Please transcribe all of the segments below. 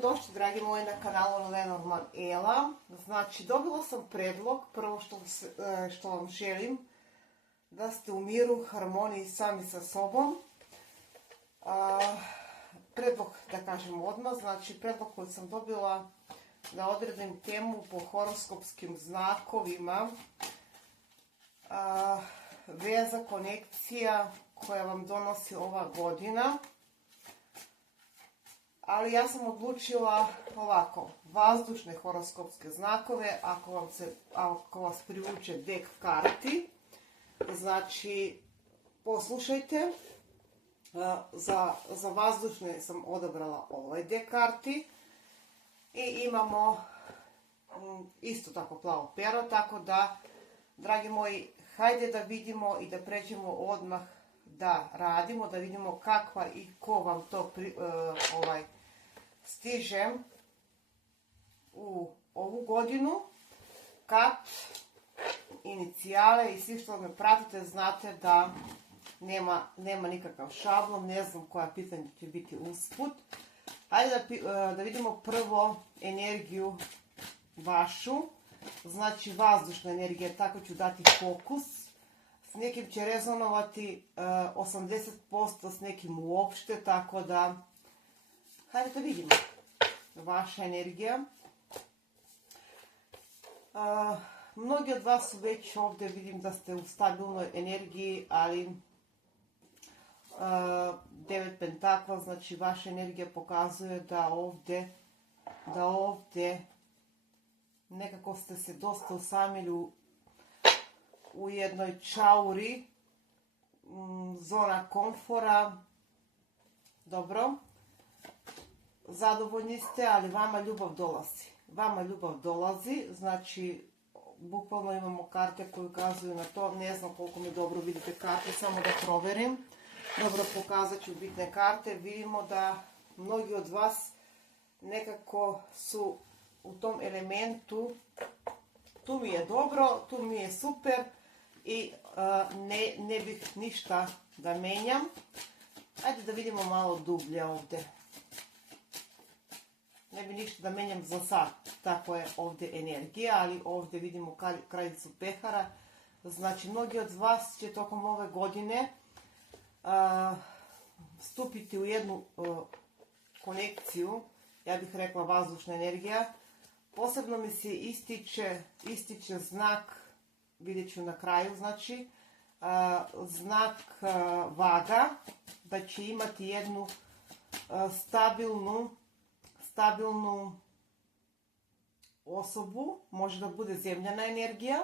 Dobrodošli, dragi moji, na kanalu Lenormand Ela. Znači, dobila sam predlog, prvo što vam želim, da ste u miru, harmoniji sami sa sobom. Predlog, da kažem odmah, znači predlog koji sam dobila da odredim temu po horoskopskim znakovima, veza, konekcija koja vam donosi ova godina. Ali ja sam odlučila ovako, vazdušne horoskopske znakove, ako vas privuče dek karti. Znači, poslušajte, za vazdušne sam odabrala ovaj dek karti. I imamo isto tako plavo pero, tako da, dragi moji, hajde da vidimo i da pređemo odmah da radimo, da vidimo kakva i ko vam to stiže u ovu godinu. Kad inicijale i svi što me pratite znate da nema nikakav šablon, ne znam koja pitanja će biti usput. Hajde da vidimo prvo energiju vašu, znači vazdušna energija, tako ću dati fokus. S nekim će rezonovati 80%, s nekim uopšte, tako da hajde da vidimo vaša energija. Mnogi od vas su već ovdje, vidim da ste u stabilnoj energiji, ali 9 pentakla, znači vaša energija pokazuje da ovdje nekako ste se dosta usamili u jednoj čauri, zona komfora. Dobro, zadovoljni ste, ali vama ljubav dolazi. Znači, bukvalno imamo karte koje ukazuju na to. Ne znam koliko mi dobro vidite karte, samo da proverim. Dobro, pokazat ću bitne karte. Vidimo da mnogi od vas nekako su u tom elementu. Tu mi je dobro, tu mi je super i ne bih ništa da menjam. Ajde da vidimo malo dublje ovdje. Ne bi ništa da menjam za sad. Tako je ovdje energija, ali ovdje vidimo kraljicu pehara. Znači, mnogi od vas će tokom ove godine stupiti u jednu konekciju, ja bih rekla vazdušna energija. Posebno mi se ističe znak, vidjet ću na kraju, znači, znak vaga, da će imati jednu stabilnu osobu, može da bude zemljana energija,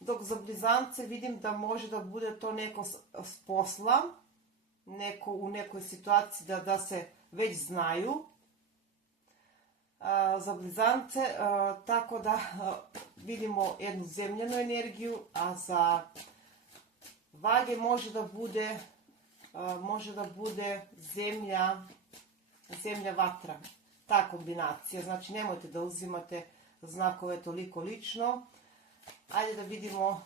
dok za blizance vidim da može da bude to neko s posla, neko u nekoj situaciji da se već znaju. Za blizance, tako da vidimo jednu zemljanu energiju, a za vage može da bude zemlja vatra. Ta kombinacija, znači nemojte da uzimate znakove toliko lično. Ajde da vidimo,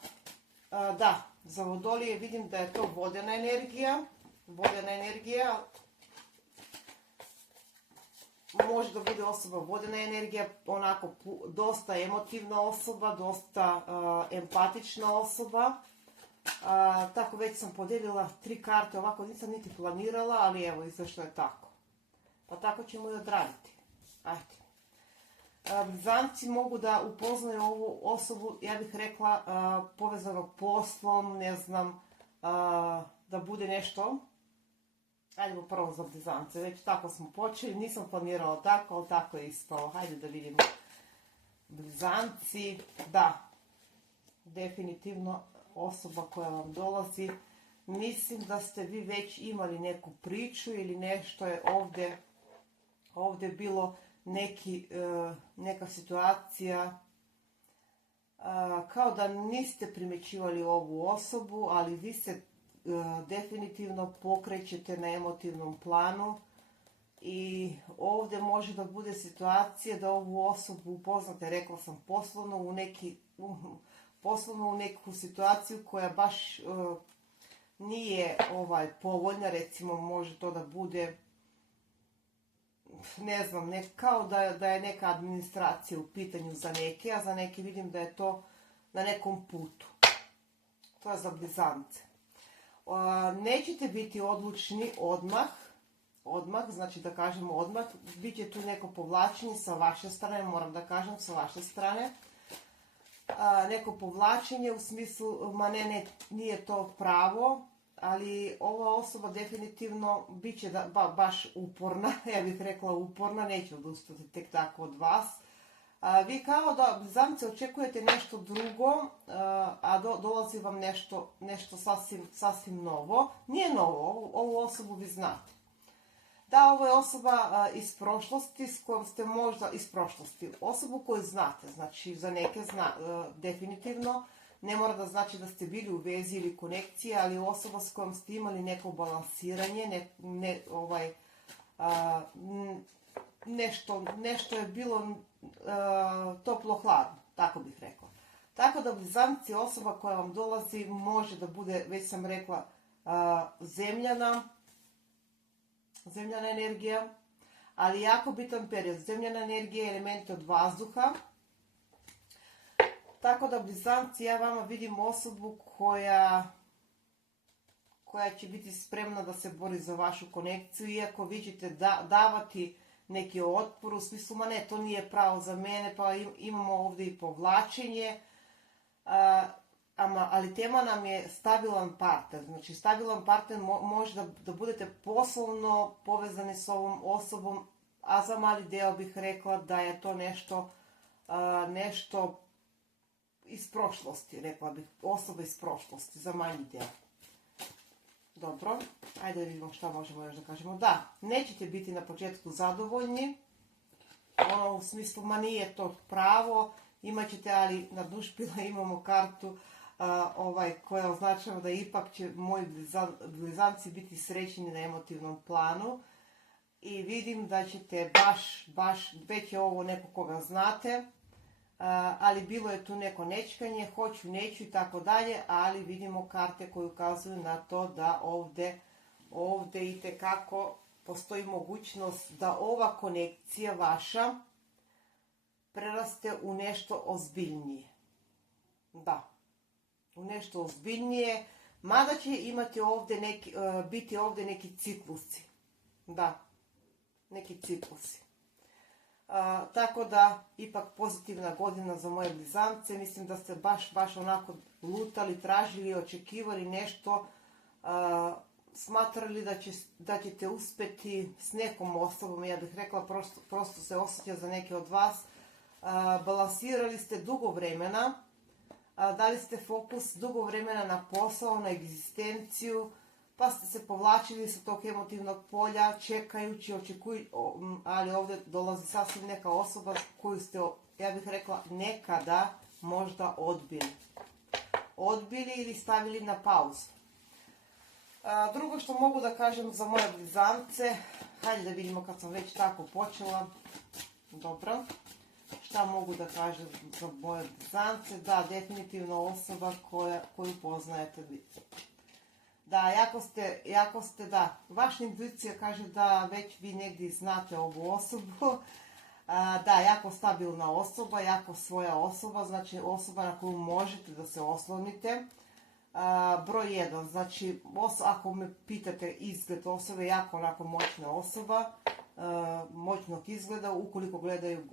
da, za vodolije vidim da je to vodena energija, može da bude osoba vodena energija, onako dosta emotivna osoba, dosta empatična osoba. Tako već sam podijelila 3 karte, ovako nisam niti planirala, ali evo, izašlo je tako. Pa tako ćemo i odraditi. Ajde. Blizanci mogu da upoznaju ovu osobu, ja bih rekla, povezano poslom, ne znam, da bude nešto. Hajdemo prvo za blizance, već tako smo počeli, nisam planirala tako, ali tako je ispalo. Hajde da vidimo. Blizanci, da, definitivno osoba koja vam dolazi. Mislim da ste vi već imali neku priču ili nešto je ovdje bilo neka situacija, kao da niste primjećivali ovu osobu, ali vi se definitivno pokrećete na emotivnom planu i ovdje može da bude situacija da ovu osobu upoznate, rekla sam, poslovno u neku situaciju koja baš nije povoljna. Recimo, može to da bude ne znam, kao da je neka administracija u pitanju za neke, a za neke vidim da je to na nekom putu. To je za blizance. Nećete biti odlučni odmah, znači da kažemo odmah, bit će tu neko povlačenje sa vaše strane, moram da kažem sa vaše strane. Neko povlačenje u smislu, ma ne, nije to pravo, ali ova osoba definitivno bit će baš uporna, ja bih rekla uporna, neće odustati tek tako od vas. Vi kao da blizance očekujete nešto drugo, a dolazi vam nešto sasvim novo. Nije novo, ovu osobu vi znate. Da, ovo je osoba iz prošlosti s kojom ste možda iz prošlosti. Osobu koju znate, znači za neke definitivno. Ne mora da znači da ste bili u vezi ili konekciji, ali osoba s kojom ste imali neko balansiranje, nešto je bilo toplo-hladno, tako bih rekla. Tako da blizanci, osoba koja vam dolazi može da bude, već sam rekla, zemljana energija, ali jako bitan period. Zemljana energija je element od vazduha. Tako da blizanci, ja vama vidim osobu koja će biti spremna da se bori za vašu konekciju, iako vi ćete davati neki otpor u smislu, ma ne, to nije pravo za mene, pa imamo ovdje i povlačenje, ali tema nam je stabilan partner. Znači, stabilan partner može da budete poslovno povezani s ovom osobom, a za mali deo bih rekla da je to nešto iz prošlosti, rekla bih, osoba iz prošlosti, za manji deo. Dobro, ajde da vidimo šta možemo još da kažemo. Da, nećete biti na početku zadovoljni, u smislu, ma nije to pravo, imat ćete, ali na dušpila imamo kartu koja označava da ipak će moji blizanci biti srećni na emotivnom planu i vidim da ćete baš, već je ovo neko koga znate, ali bilo je tu neko nečkanje, hoću, neću i tako dalje, ali vidimo karte koje ukazuju na to da ovdje itekako postoji mogućnost da ova konekcija vaša preraste u nešto ozbiljnije. Da, u nešto ozbiljnije, mada će imati biti ovdje neki ciklusi. Da, neki ciklusi. Tako da, ipak pozitivna godina za moje blizance. Mislim da ste baš onako lutali, tražili, očekivali nešto, smatrali da ćete uspjeti s nekom osobom, ja bih rekla, prosto se osjeća za neke od vas. Balansirali ste dugo vremena, dali ste fokus dugo vremena na posao, na egzistenciju, pa ste se povlačili sa tog emotivnog polja, čekajući, ali ovdje dolazi sasvim neka osoba koju ste, ja bih rekla, nekada možda odbili ili stavili na pauzu. Drugo što mogu da kažem za moje blizance, hajde da vidimo kad sam već tako počela. Dobro, šta mogu da kažem za moje blizance? Da, definitivno osoba koju poznajete vi. Da, jako ste, da, vaša intuicija kaže da već vi negdje znate ovu osobu. Da, jako stabilna osoba, jako svoja osoba, znači osoba na koju možete da se oslonite. Broj 1, znači ako me pitate izgled osobe, jako onako moćna osoba, moćnog izgleda, ukoliko gledaju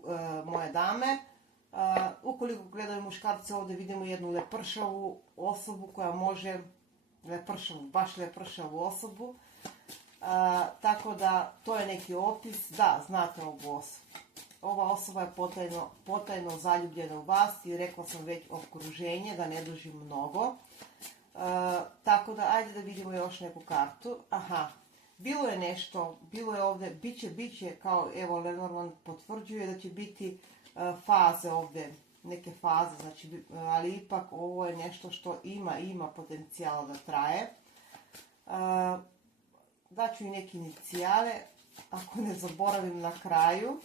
moje dame. Ukoliko gledaju muškarce, ovdje vidimo jednu lepršavu osobu koja može, baš lepršavu osobu. Tako da, to je neki opis. Da, znate ovu osobu. Ova osoba je potajno zaljubljena u vas i rekla sam već okruženje, da ne dužim mnogo. Tako da, ajde da vidimo još neku kartu. Aha, bilo je nešto, bilo je ovdje, bit će, kao evo Lenormand potvrđuje da će biti faze ovdje, neke faze, znači, ali ipak ovo je nešto što ima potencijala da traje. Daću i neke inicijale, ako ne zaboravim na kraju.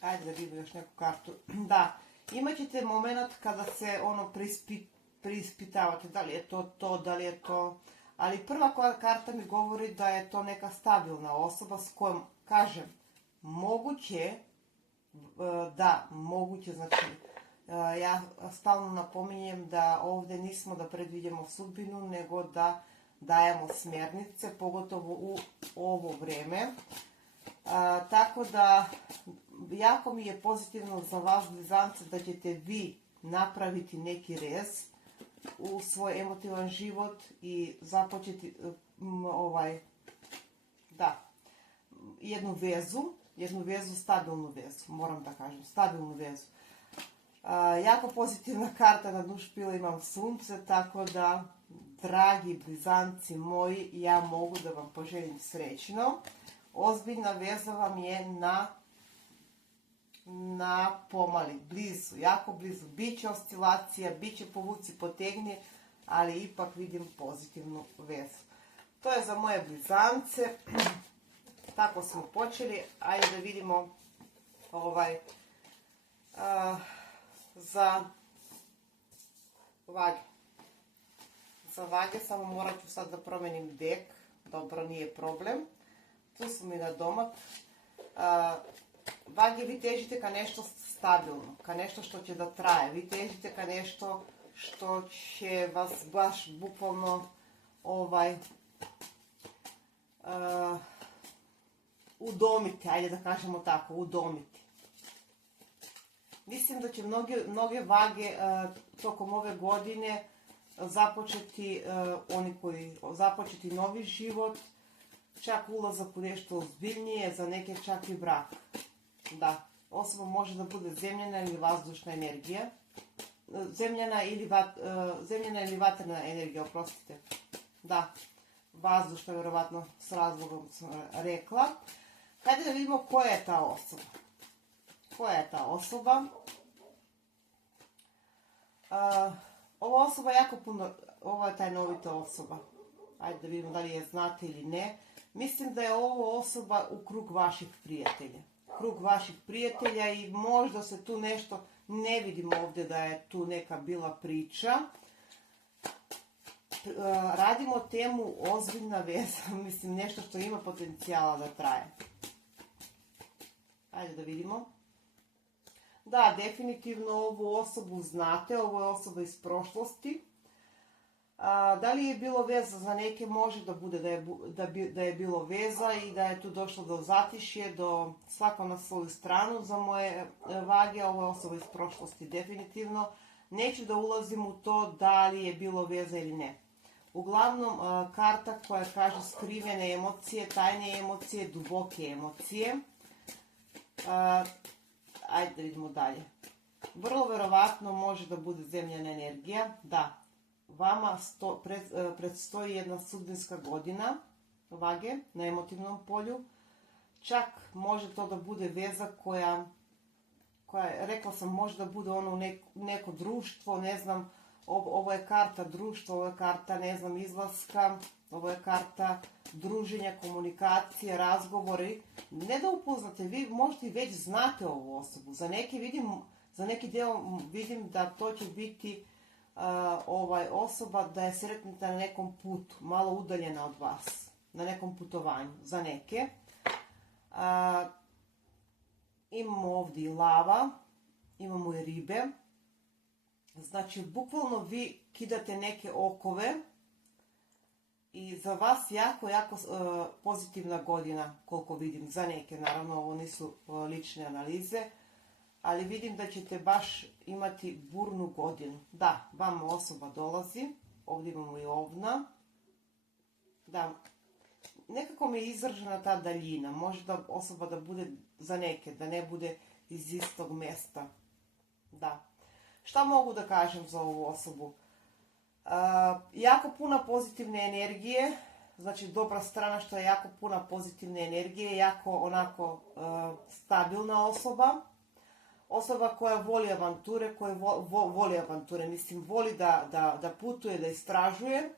Ajde da vidimo još neku kartu. Da, imat ćete moment kada se preispitavate, da li je to, da li je to, ali prva karta mi govori da je to neka stabilna osoba s kojom kažem, moguće, znači, ja stalno napominjem da ovdje nismo da predvidimo sudbinu, nego da dajemo smjernice, pogotovo u ovo vrijeme. Tako da, jako mi je pozitivno za vas, blizance, da ćete vi napraviti neki rez u svoj emotivan život i započeti jednu vezu, stabilnu vezu, moram da kažem, stabilnu vezu. Jako pozitivna karta na dnu špila, imam sunce, tako da, dragi blizanci moji, ja mogu da vam poželim srećno. Ozbiljna veza vam je na pomali, blizu, jako blizu. Biće oscilacija, biće povuci, potegni, ali ipak vidim pozitivnu vezu. To je za moje blizance. Tako smo počeli. Ajde da vidimo za vage. Za vage samo morat ću sad da promenim dek. Dobro, nije problem. Tu su mi na domak. Vage, vi težite ka nešto stabilno, ka nešto što će da traje. Vi težite ka nešto što će vas baš bukvalno udomiti, ajde da kažemo tako, udomiti. Mislim da će mnoge vage tokom ove godine započeti novi život, čak ulazak u nešto ozbiljnije, za neke čak i brak. Da, osoba može da bude zemljana ili vazdušna energija. Zemljana ili vatrena energija, oprostite. Da, vazdušna, vjerovatno s razlogom sam rekla. Hajde da vidimo koja je ta osoba. Koja je ta osoba? Ova osoba jako puno, ova je tajnovita osoba. Ajde da vidimo da li je znate ili ne. Mislim da je ovo osoba u krug vaših prijatelja. Krug vaših prijatelja i možda se tu nešto, ne vidimo ovdje da je tu neka bila priča. Radimo temu ozbiljna veza, mislim nešto što ima potencijala da traje. Ajde da vidimo. Da, definitivno ovu osobu znate, ovo je osoba iz prošlosti. Da li je bilo veza za neke? Može da bude da je bilo veza i da je tu došlo do zatišje, do svako na svoju stranu. Za moje vage, ovo je osoba iz prošlosti definitivno. Neću da ulazim u to da li je bilo veza ili ne. Uglavnom, karta koja kaže skrivene emocije, tajne emocije, duboke emocije. Ajde da vidimo dalje. Vrlo verovatno može da bude zemljana energija. Da, vama predstoji jedna sudbinska godina, vage, na emotivnom polju. Čak može to da bude veza koja rekla sam, može da bude ono neko društvo, ne znam, ovo je karta društva, ovo je karta, ne znam, izlaska, ovo je karta druženja, komunikacije, razgovori. Ne da upoznate, vi možda i već znate ovu osobu. Za neki deo vidim da to će biti osoba da je sretnita na nekom putu, malo udaljena od vas, na nekom putovanju, za neke. Imamo ovdje i lava, imamo i ribe. Znači, bukvalno vi kidate neke okove i za vas jako pozitivna godina, koliko vidim, za neke. Naravno, ovo nisu lične analize, ali vidim da ćete baš imati burnu godinu. Da, vama osoba dolazi, ovdje imamo i ovna. Da, nekako mi je izražena ta daljina, može da osoba da bude za neke, da ne bude iz istog mjesta. Da. Šta mogu da kažem za ovu osobu? Jako puna pozitivne energije, znači dobra strana što je jako puna pozitivne energije, jako onako stabilna osoba. Osoba koja voli avanture, mislim, voli da putuje, da istražuje.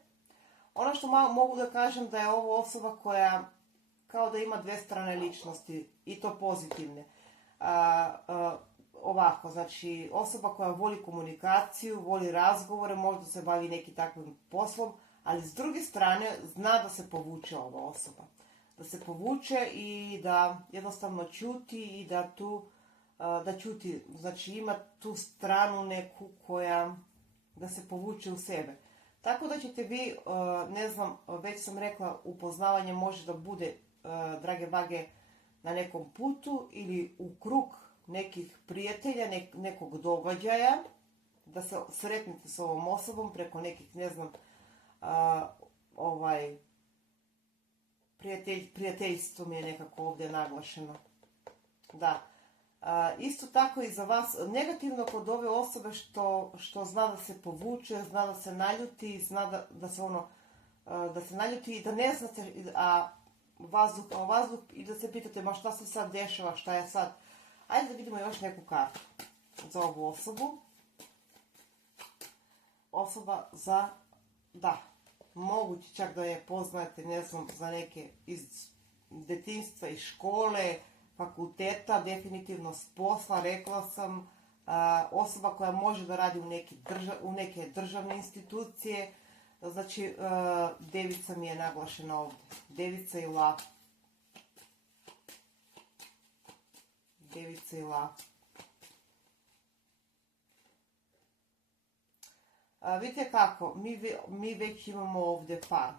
Ono što mogu da kažem da je ovo osoba koja kao da ima dve strane ličnosti i to pozitivne. Ovako, znači osoba koja voli komunikaciju, voli razgovore, možda se bavi nekim takvim poslom, ali s druge strane zna da se povuče ova osoba. da se povuče i da jednostavno ćuti i da ćuti. Znači ima tu stranu neku koja da se povuče u sebe. Tako da ćete vi, ne znam, već sam rekla, upoznavanje može da bude, drage vage, na nekom putu ili u krug nekih prijatelja, nekog događaja, da se sretnete s ovom osobom preko nekih, ne znam, prijateljstvo mi je nekako ovdje naglašeno. Da. Isto tako i za vas negativno kod ove osobe što zna da se povuče, zna da se naljuti, zna da se naljuti i da ne znate, a vazduh i da se pitate ma šta se sad dešava, šta je sad. Ajde da vidimo još neku kartu za ovu osobu. Osoba za, da, moguće čak da je poznate, ne znam, za neke iz detinjstva, iz škole, fakulteta, definitivno s posla, rekla sam, osoba koja može da radi u neke državne institucije, znači devica mi je naglašena ovdje, devica i lav. Devica i lav. Vidite kako, mi već imamo ovdje par,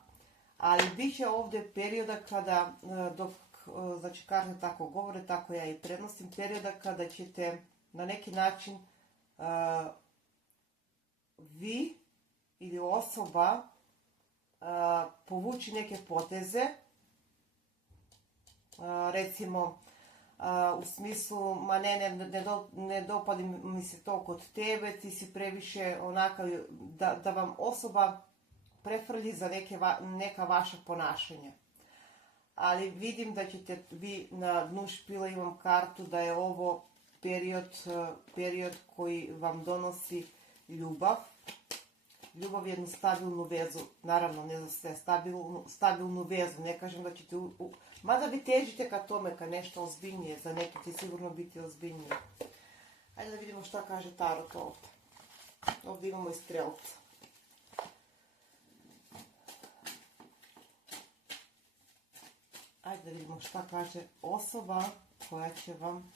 ali bit će ovdje perioda kada, dok, znači karte tako govore, tako ja i prednostim, perioda kada ćete na neki način vi ili osoba povući neke poteze, recimo u smislu, ma ne dopadi mi se to kod tebe, ti si previše onakav, da vam osoba prefrlji za neka vaša ponašanja. Ali vidim da ćete vi na dnu špila, imam kartu da je ovo period koji vam donosi ljubav. Ljubav je jednu stabilnu vezu, naravno ne za sve, stabilnu vezu, ne kažem da ćete, mada vi težite ka tome, ka nešto ozbiljnije, za neki će sigurno biti ozbiljnije. Ajde da vidimo šta kaže Tarot ovdje. Ovdje imamo i Strelca. Ajde da vidimo šta kaže osoba koja će vam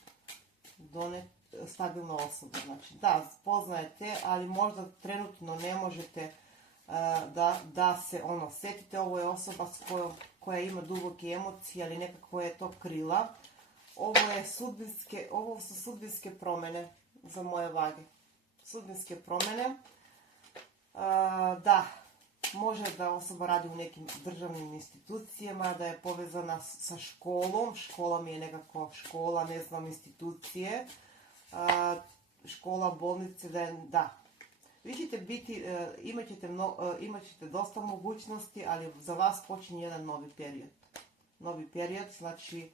doneti, stabilna osoba. Znači, da, spoznajete, ali možda trenutno ne možete da se setite. Ovo je osoba koja ima duboke emocije, ali nekako je to krila. Ovo su sudbinske promjene za moje vage. Sudbinske promjene. Da, može da osoba radi u nekim državnim institucijama, da je povezana sa školom. Škola mi je nekako škola, ne znam, institucije. Škola, bolnice, da. Vi ćete biti, imat ćete dosta mogućnosti, ali za vas počinje jedan novi period. Novi period, znači,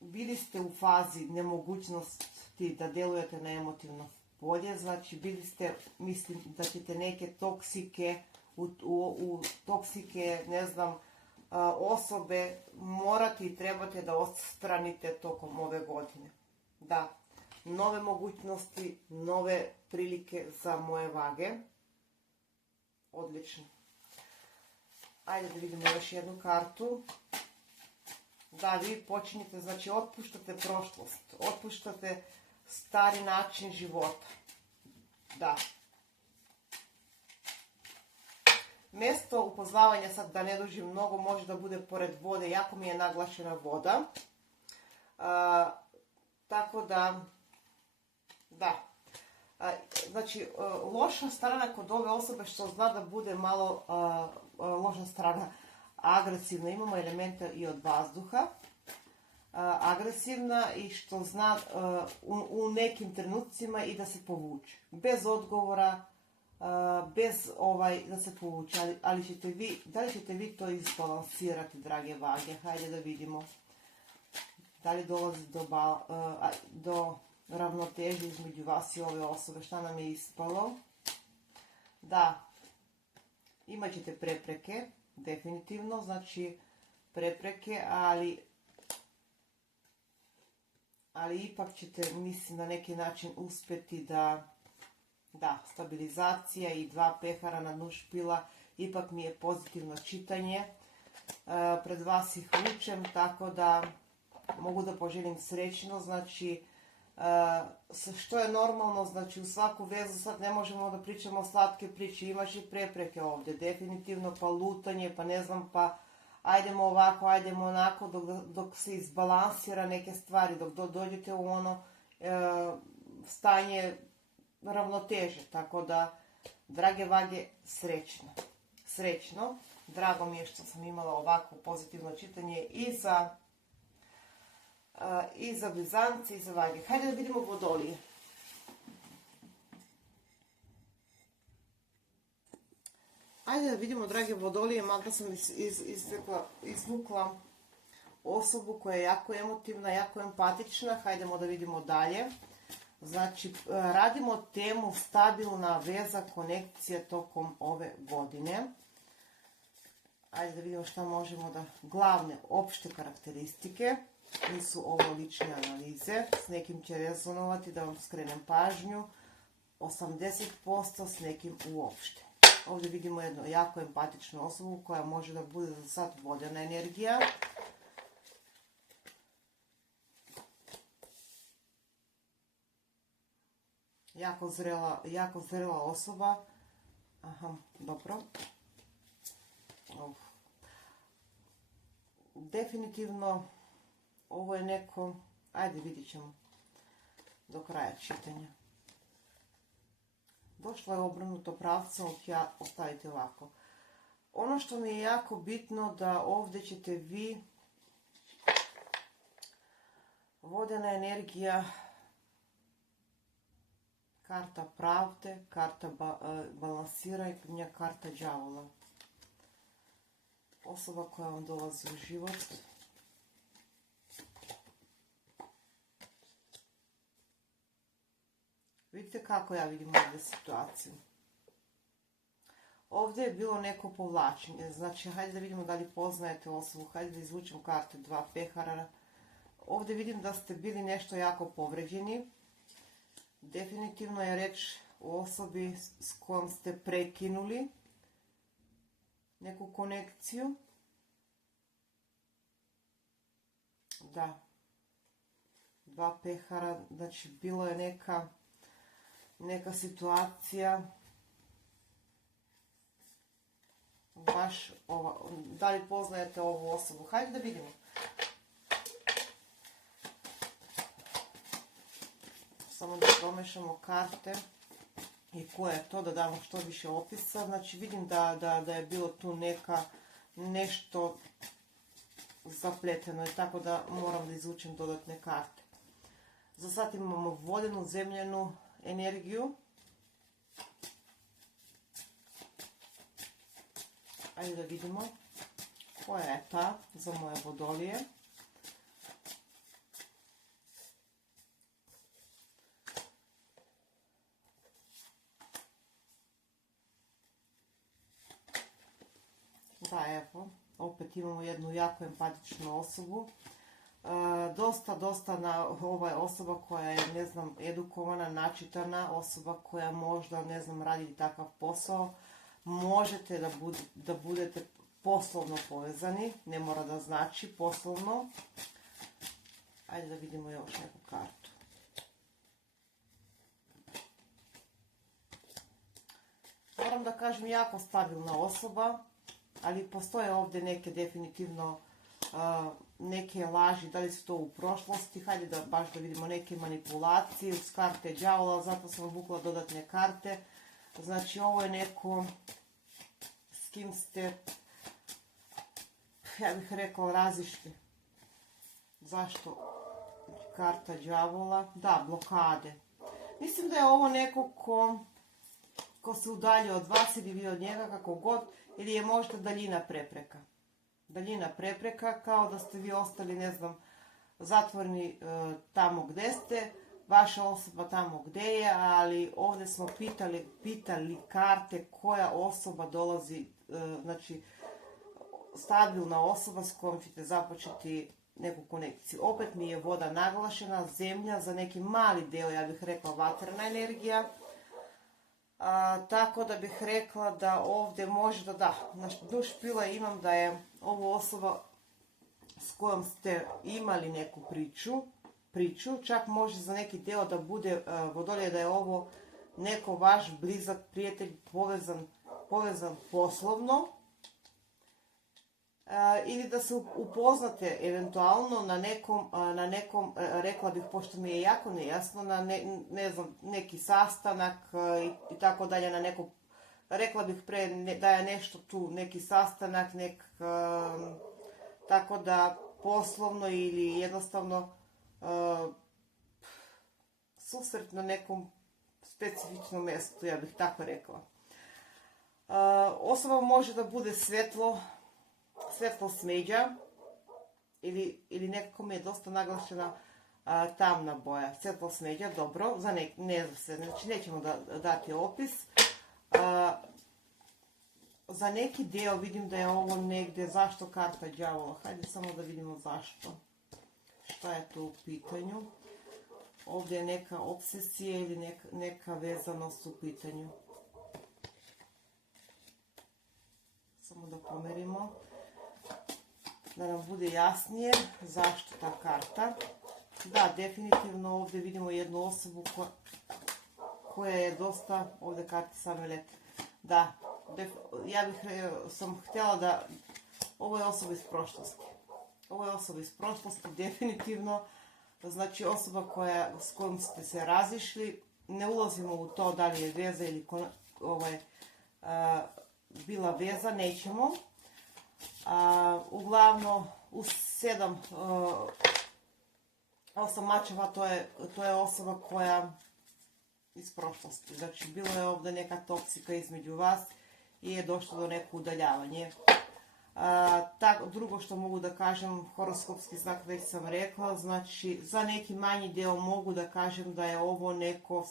bili ste u fazi nemogućnosti da delujete na emotivno polje, znači bili ste, mislim da ćete neke toksike, toksike, ne znam, osobe morati i trebate da odstranite tokom ove godine. Da, nove mogućnosti, nove prilike za moje vage. Odlično. Ajde da vidimo još jednu kartu. Da, vi počinjete, znači otpuštate prošlost, otpuštate stari način života. Da. Mjesto upoznavanja, sad da ne dužim mnogo, može da bude pored vode, jako mi je naglašena voda. Tako da, znači, loša strana kod ove osobe što zna da bude malo loša strana agresivna, imamo elemente i od vazduha, agresivna i što zna u nekim trenucima i da se povuče. Bez odgovora, bez da se povuče, ali da li ćete vi to izbalansirati, drage vage? Hajde da vidimo. Da li dolazi do ravnoteže između vas i ove osobe? Šta nam je ispalo? Da, imat ćete prepreke, definitivno, znači prepreke, ali ipak ćete, mislim, na neki način uspjeti da, stabilizacija i 2 pehara na dnu špila, ipak mi je pozitivno čitanje. pred vas ih vučem, tako da mogu da poželim srećno, znači što je normalno, znači u svaku vezu sad ne možemo da pričamo slatke priče, imaš i prepreke ovdje, definitivno, pa lutanje, pa ne znam, pa ajdemo ovako, ajdemo onako, dok se izbalansira neke stvari, dok dođete u ono stanje ravnoteže, tako da, drage vage, srećno, drago mi je što sam imala ovako pozitivno čitanje i za blizance i za vage. Hajde da vidimo vodolije. Ajde da vidimo, drage vodolije, malo sam izvukla osobu koja je jako emotivna, jako empatična. Hajdemo da vidimo dalje. Znači, radimo temu stabilna veza, konekcija tokom ove godine. Ajde da vidimo šta možemo da... Glavne, opšte karakteristike. Nisu ovo lične analize. S nekim će rezonovati, da vam skrenem pažnju. 80%, s nekim uopšte. Ovdje vidimo jednu jako empatičnu osobu koja može da bude za sad vodena energija. Jako zrela osoba. Aha, dobro. Definitivno ovo je neko... Ajde, vidit ćemo do kraja čitanja. Došlo je obrnuto pravcem, ja ostavite ovako. Ono što mi je jako bitno da ovdje ćete vi, vodena energija, karta pravde, karta balansiranja, karta đavola. Osoba koja vam dolazi u život. Vidite kako ja vidim ovdje situaciju. Ovdje je bilo neko povlačenje. Znači, hajde da vidimo da li poznajete osobu. Hajde da izvučem karte 2 pehara. Ovdje vidim da ste bili nešto jako povređeni. Definitivno je reč o osobi s kojom ste prekinuli neku konekciju. Da. 2 pehara. Znači, bilo je neka situacija, baš ova, da li poznajete ovu osobu? Hajde da vidimo. Samo da promešamo karte i koje je to, da damo što više opisa. Znači vidim da je bilo tu nešto zapleteno, tako da moram da izvučem dodatne karte. Za sad imamo vodenu, zemljenu energiju. Ajde da vidimo koja je ta za moje vodolije. Da, evo, opet imamo jednu jako empatičnu osobu. Dosta ova osoba koja je, ne znam, edukovana, načitana, osoba koja možda, ne znam, radi takav posao. Možete da budete poslovno povezani, ne mora da znači poslovno. Ajde da vidimo još neku kartu. Moram da kažem, jako stabilna osoba, ali postoje ovdje neke definitivno neke laži, da li su to u prošlosti. Hajde da baš da vidimo neke manipulacije uz karte đavola, zato sam vukla dodatne karte. Znači ovo je neko s kim ste, ja bih rekla, razišli. Zašto? Karta đavola, da, blokade. Mislim da je ovo neko ko se udalje od vas ili vi od njega, kako god, ili je možda daljina prepreka. Daljina prepreka, kao da ste vi ostali, ne znam, zatvoreni tamo gde ste, vaša osoba tamo gde je, ali ovdje smo pitali karte koja osoba dolazi, znači stabilna osoba s kojom ćete započeti neku konekciju. Opet mi je voda naglašena, zemlja, za neki mali deo, ja bih rekla, vatrena energija. Tako da bih rekla da ovdje možda da, na dnu špila imam da je ovo osoba s kojom ste imali neku priču, čak može za neki deo da bude Vodolije da je ovo neko vaš blizak prijatelj povezan poslovno, ili da se upoznate eventualno na nekom, rekla bih, pošto mi je jako nejasno, na ne znam, neki sastanak i tako dalje, na nekom, rekla bih da je nešto tu, neki sastanak, tako da poslovno ili jednostavno susret na nekom specifičnom mjestu, ja bih tako rekla. Osoba može da bude svetlo smeđa ili nekako mi je dosta naglašena tamna boja. Svetlo smeđa, dobro, ne zna se, znači nećemo dati opis. Za neki deo vidim da je ovo negdje, zašto karta đavola? Hajde samo da vidimo zašto. Šta je to u pitanju? Ovdje je neka obsesija ili neka vezanost u pitanju. Samo da pomerimo. Da nam bude jasnije zašto ta karta. Da, definitivno ovdje vidimo jednu osobu koja je dosta, ovdje karte same lete. Da, ja sam htjela da, ovo je osoba iz prošlosti. Ovo je osoba iz prošlosti, definitivno. Znači osoba s kojom ste se razišli, ne ulazimo u to da li je veza ili bila veza, nećemo. Uglavnom, u 8 mačeva to je osoba koja iz prošlosti. Znači, bilo je ovdje neka toksika između vas i je došlo do neko udaljavanje. Drugo što mogu da kažem, horoskopski znak već sam rekla, znači za neki manji deo mogu da kažem da je ovo neko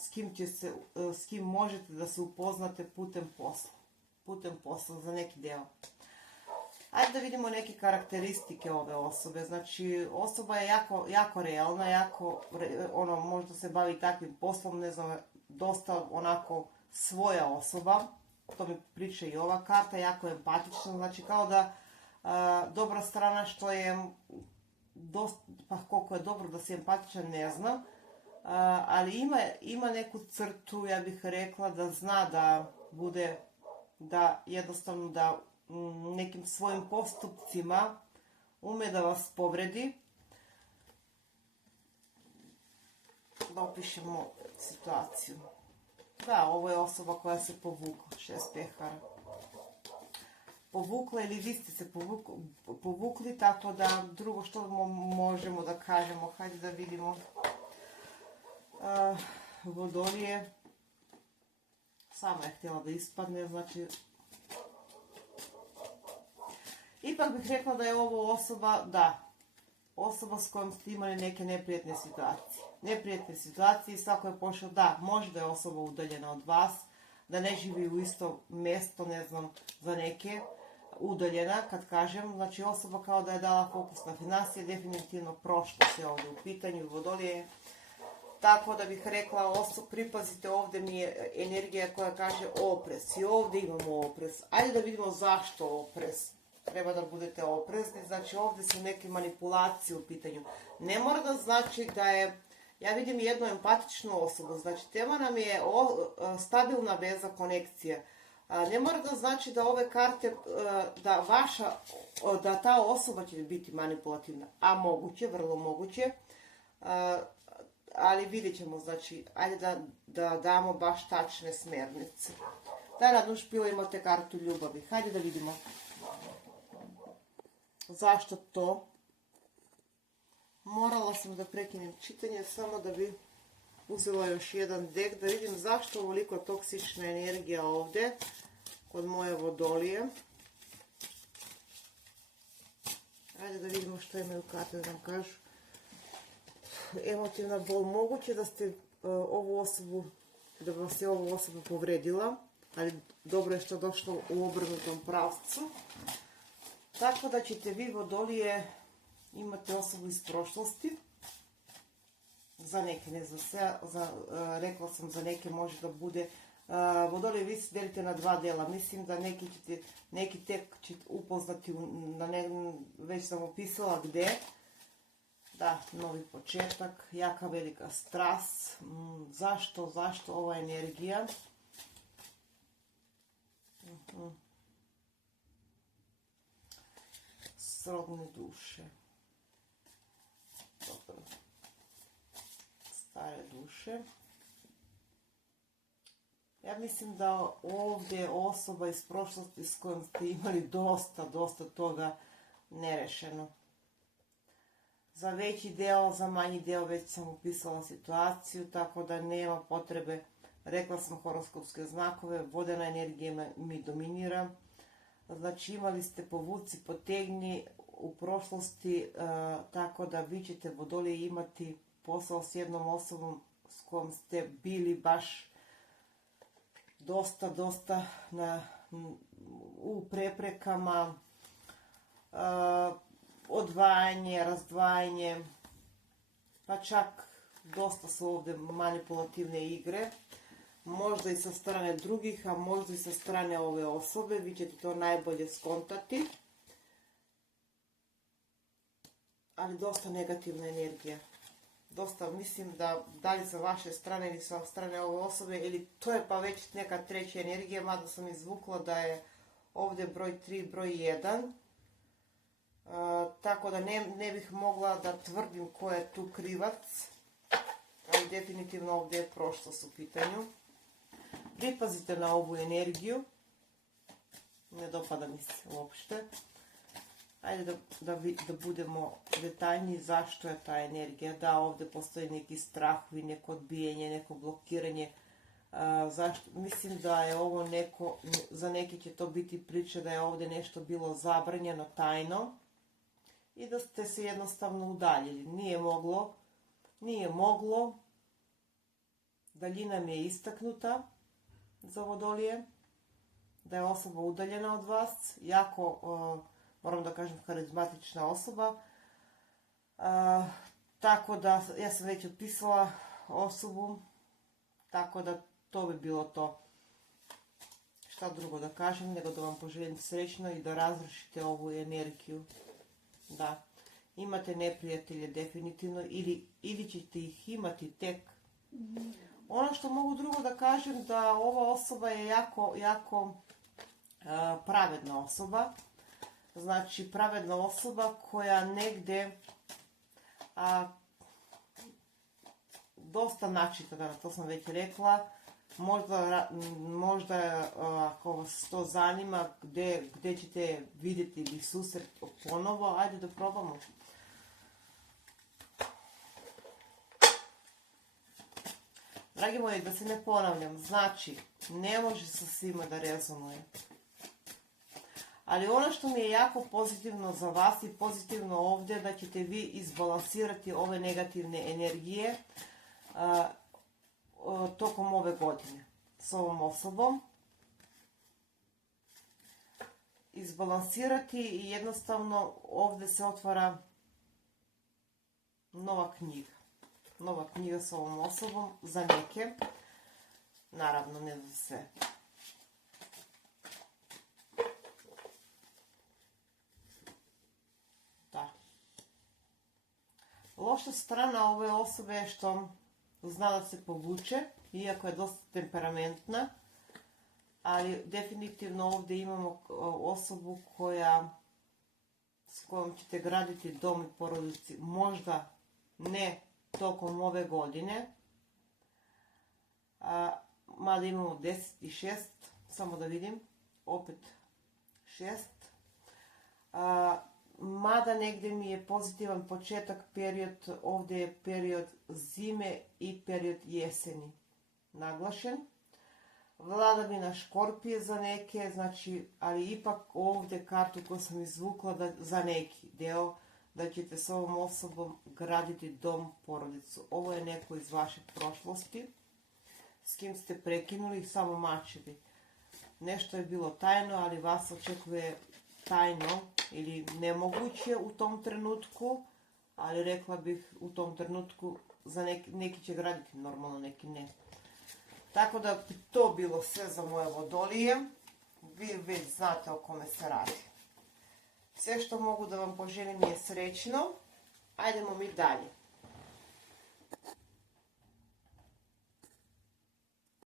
s kim možete da se upoznate putem posla za neki deo. Ajde da vidimo neke karakteristike ove osobe. Znači, osoba je jako realna, možda se bavi takvim poslom, ne znam, dosta onako svoja osoba. To mi priča i ova karta, jako empatična, znači kao da dobra strana što je, pa koliko je dobro da si empatičan ne znam, ali ima neku crtu, ja bih rekla, da zna da bude, da jednostavno da nekim svojim postupcima ume da vas povredi. Da opišemo situaciju. Da, ovo je osoba koja se povukla, 6 pehara. Povukla ili vi ste se povukli, tako da drugo što možemo da kažemo, hajde da vidimo. Vodolije, sama je htjela da ispadne, znači ipak bih rekla da je ovo osoba s kojom ste imali neke neprijatne situacije i svako je pošao, da, može da je osoba udaljena od vas, da ne živi u isto mjesto, ne znam, za neke, udaljena, kad kažem, znači osoba kao da je dala fokus na financije, definitivno prošlo se ovdje u pitanju, Vodolije. Tako da bih rekla, pripazite, ovdje mi je energija koja kaže oprez i ovdje imamo oprez. Ajde da vidimo zašto oprez. Treba da budete oprezni, znači ovdje su neke manipulacije u pitanju. Ne mora da znači da je, ja vidim jednu empatičnu osobu, znači tema nam je stabilna veza, konekcija. Ne mora da znači da ove karte, da ta osoba će biti manipulativna, a moguće, vrlo moguće, ali vidjet ćemo, znači, ajde da damo baš tačne smernice. Da, na dnu špila imate kartu ljubavi, hajde da vidimo. Zašto to? Morala sam da prekinem čitanje samo da bi uzela još jedan dek, da vidim zašto ovoliko toksična energija ovdje kod moje Vodolije. Ajde da vidimo što imaju karte da nam kažu. Emotivna bol, moguće da ste da vas je ova osoba povredila, ali dobro je što je došlo u obrnutom pravcu. Tako da ćete vi, Vodolije, imate osobu iz prošlosti. Za neke, ne za sve, rekla sam za neke može da bude Vodolije, vi se delite na dva dela. Mislim da neki tek ćete upoznati, već sam opisala gdje. Da, novi početak, jaka velika strast. Zašto ova energija? Srodne duše. Dobro. Stare duše. Ja mislim da ovdje osoba iz prošlosti s kojom ste imali dosta toga nerešeno. Za veći deo, za manji deo već sam upisala situaciju, tako da nema potrebe. Rekla sam horoskopske znakove, vodena energija mi dominira. Znači imali ste povuci, potegni u prošlosti, tako da vi ćete Vodolije imati posao s jednom osobom s kojom ste bili baš dosta u preprekama, odvajanje, razdvajanje, pa čak dosta su ovdje manipulativne igre, možda i sa strane drugih, a možda i sa strane ove osobe, vi ćete to najbolje skontati, ali dosta negativna energija. Dosta, mislim da li sa vaše strane ili sa strane ove osobe, ili to je pa već neka treća energija, mada sam izvukla da je ovdje broj 3, broj 1. Tako da ne bih mogla da tvrdim ko je tu krivac, ali definitivno ovdje je prošlost u pitanju. Pripazite na ovu energiju, ne dopada mi se uopšte. Ajde da budemo detaljniji zašto je ta energija. Da, ovdje postoji neki strah, neko odbijanje, neko blokiranje. Mislim da je ovo za neki će to biti priča da je ovdje nešto bilo zabranjeno tajno i da ste se jednostavno udaljili. Nije moglo. Daljina mi je istaknuta za Vodolije, da je osoba udaljena od vas, jako moram da kažem karizmatična osoba, tako da ja sam već opisala osobu, tako da to bi bilo to. Šta drugo da kažem, nego da vam poželim srećno i da razrušite ovu energiju. Da, imate neprijatelje definitivno, ili ćete ih imati tek. Ono što mogu drugo da kažem, da ova osoba je jako pravedna osoba. Znači pravedna osoba koja negdje dosta načitana, to sam već rekla. Možda ako vas to zanima, gdje ćete vidjeti ili susret ponovo, ajde da probamo. Dragi moji, da se ne ponavljam, znači ne može sa svima da rezonuje. Ali ono što mi je jako pozitivno za vas i pozitivno ovdje, da ćete vi izbalansirati ove negativne energije tokom ove godine s ovom osobom. Izbalansirati i jednostavno ovdje se otvara nova knjiga. Nova knjiga s ovom osobom za neke. Naravno, ne za sve. Loša strana ove osobe je što zna da se povuče, iako je dosta temperamentna, ali definitivno ovdje imamo osobu s kojom ćete graditi dom i porodici, možda ne tokom ove godine, mada imamo 10 i 6, samo da vidim, opet 6. Mada negdje mi je pozitivan početak period, ovdje je period zime i period jeseni naglašen. Vladavina Škorpije za neke, znači, ali ipak ovdje kartu koju sam izvukla za neki deo, da ćete s ovom osobom graditi dom, porodicu. Ovo je neko iz vaše prošlosti, s kim ste prekinuli, samo mačevi. Nešto je bilo tajno, ali vas očekuje tajno ili nemoguće u tom trenutku, ali rekla bih u tom trenutku za neki će graditi normalno, neki ne. Tako da bi to bilo sve za moje vodolije. Vi već znate o kome se radi. Sve što mogu da vam poželim je srećno. Ajdemo mi dalje.